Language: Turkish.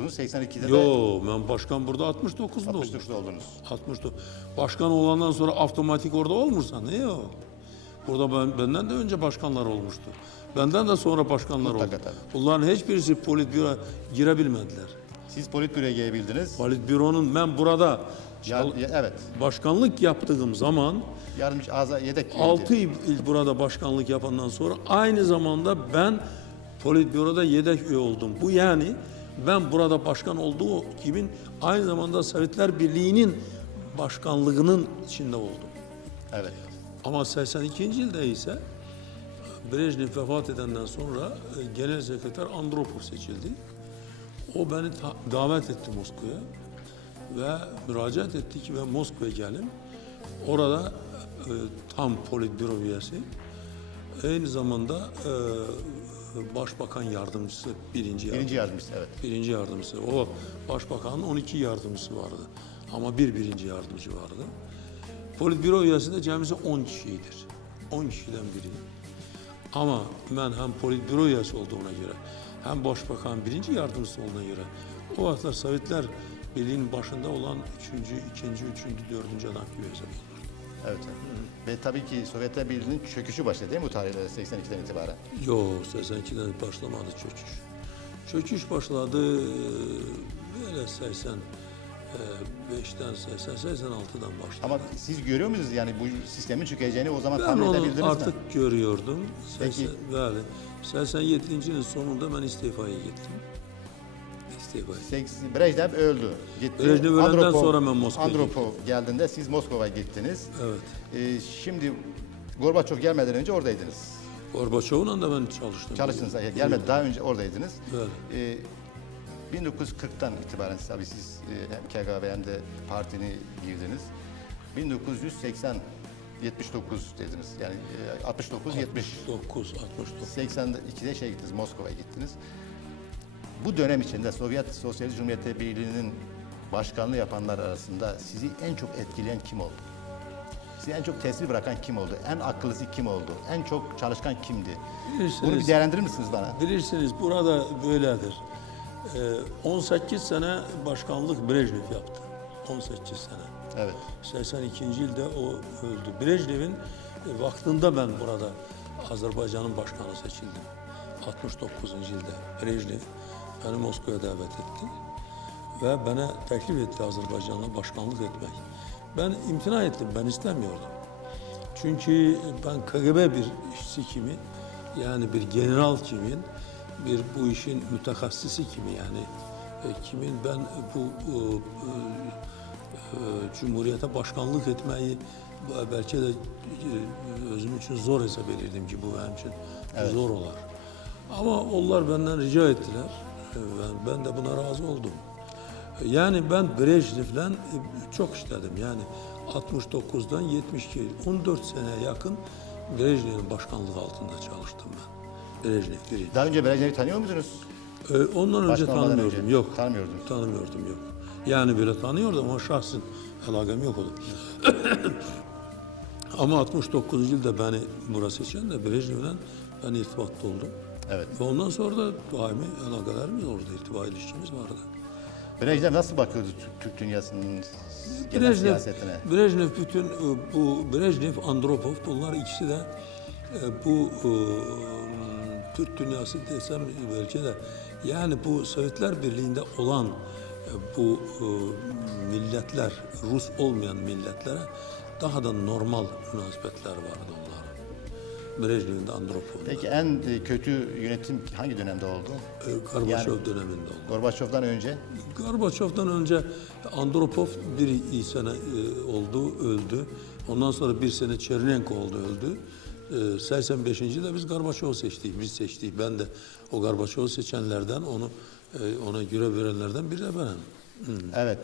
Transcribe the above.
oldunuz. 82'de de Yo ben başkan burada 69'da oldum. 69'da oldunuz. 69. Başkan olandan sonra avtomatik orada olmursa ne o? Burada ben, benden de önce başkanlar olmuştu. Benden de sonra başkanlar Mutlaka oldu. tabii. Bunların hiçbirisi politbüro girebilmediler. Siz politbüroya gelebildiniz. Politbüronun ben burada Ya, çal- ya- evet. başkanlık yaptığım zaman Yardımcı aza yedek. 6 yıl burada başkanlık yapandan sonra aynı zamanda ben politbüroda yedek üye oldum. Bu yani ben burada başkan olduğu gibi aynı zamanda Sovyetler Birliği'nin başkanlığının içinde oldum. Evet. Ama 82. yılda ise Brejnev vefat edenden sonra e, genel sekreter Andropov seçildi. O beni davet etti Moskova'ya ve müracaat etti ki ben Moskova'ya gelim. Orada e, tam politbüro üyesi. Aynı zamanda e, başbakan yardımcısı, birinci yardımcısı. Birinci yardımcısı evet. Birinci yardımcısı. O başbakanın 12 yardımcısı vardı. Ama bir birinci yardımcı vardı. Politbüro üyesi de cemisi 10 kişiydir. 10 kişiden biri. Ama ben hem politbüro üyesi olduğuna göre hem başbakan birinci yardımcısı olduğuna göre o vakitler Sovyetler Birliği'nin başında olan üçüncü, ikinci, üçüncü, dördüncü adam gibi hesap olur. Evet. Ve tabii ki Sovyetler Birliği'nin çöküşü başladı değil mi bu tarihlerde 82'den itibaren? Yo 82'den başlamadı çöküş. Çöküş başladı böyle 85'ten 80 86'dan başladı. Ama siz görüyor musunuz yani bu sistemin çökeceğini o zaman ben tahmin edebildiniz artık mi? görüyordum. Peki. 80, böyle 87. yılın sonunda ben istifaya gittim. İstifaya. Seks- Brejnev öldü. Gitti. Brejnev Andropov- sonra ben Moskova'ya Andropov geldiğinde siz Moskova'ya gittiniz. Evet. Ee, şimdi Gorbaçov gelmeden önce oradaydınız. Gorbaçov'la da ben çalıştım. Çalıştınız. Yani gelmedi daha önce oradaydınız. Evet. Ee, 1940'tan itibaren tabii siz e, hem KGB hem de partini girdiniz. 1980 79 dediniz. Yani e, 69 70 69, 69. 82'de şey gittiniz Moskova'ya gittiniz. Bu dönem içinde Sovyet Sosyalist Cumhuriyeti Birliği'nin başkanlığı yapanlar arasında sizi en çok etkileyen kim oldu? Sizi en çok tesir bırakan kim oldu? En akıllısı kim oldu? En çok çalışkan kimdi? Bilirsiniz. Bunu bir değerlendirir misiniz bana? Bilirsiniz burada böyledir. Ee, 18 sene başkanlık Brejnev yaptı. 18 sene. Evet. 82. yılda o öldü. Brejnev'in e, vaktinde ben burada Azerbaycan'ın başkanı seçildim. 69. yılda Brejnev beni Moskova'ya davet etti. Ve bana teklif etti Azerbaycan'a başkanlık etmek. Ben imtina ettim, ben istemiyordum. Çünkü ben KGB bir işçi kimi, yani bir general kimin, bir bu işin mütekassisi kimi yani e, kimin ben bu e, e, Cumhuriyete başkanlık etmeyi belki de e, özüm için zor hesap edirdim ki bu benim için zor olar. Ama onlar benden rica ettiler. E, Ben, de buna razı oldum. Yani ben Brejnev'le çok işledim. Yani 69'dan 72, 14 seneye yakın Brejnev'in başkanlığı altında çalıştım ben. Brejnev biri. Daha önce Brejnev'i tanıyor muydunuz? Ee, ondan önce Başkan tanımıyordum. önce Yok. tanımıyordunuz. Tanımıyordum yok. Yani böyle tanıyordum ama şahsın alakam yok oldu. ama 69 yılda beni buraya seçen de Brejnev'le ben irtibatlı oldum. Evet. Ve ondan sonra da daimi alakalarımız orada, irtiba ilişkimiz vardı. Brejnev nasıl bakıyordu Türk, Türk dünyasının genel Brejnev, siyasetine? Brejnev bütün e, bu Brejnev, Andropov bunlar ikisi de e, bu e, Türk dünyası desem belki de yani bu Sovyetler Birliği'nde olan bu milletler, Rus olmayan milletlere daha da normal münasebetler vardı onların. Brejnev'in de Andropov'un da. Peki en e, kötü yönetim hangi dönemde oldu? E, Gorbaçov döneminde oldu. Gorbaçov'dan önce? Gorbaçov'dan önce Andropov bir sene e, oldu, öldü. Ondan sonra bir sene Çernenko oldu, öldü. E, 85. de biz Gorbaçov'u seçtik, biz seçtik. Ben de o Gorbaçov'u seçenlerden, onu e, ona göre verenlerden biri de benim. Evet.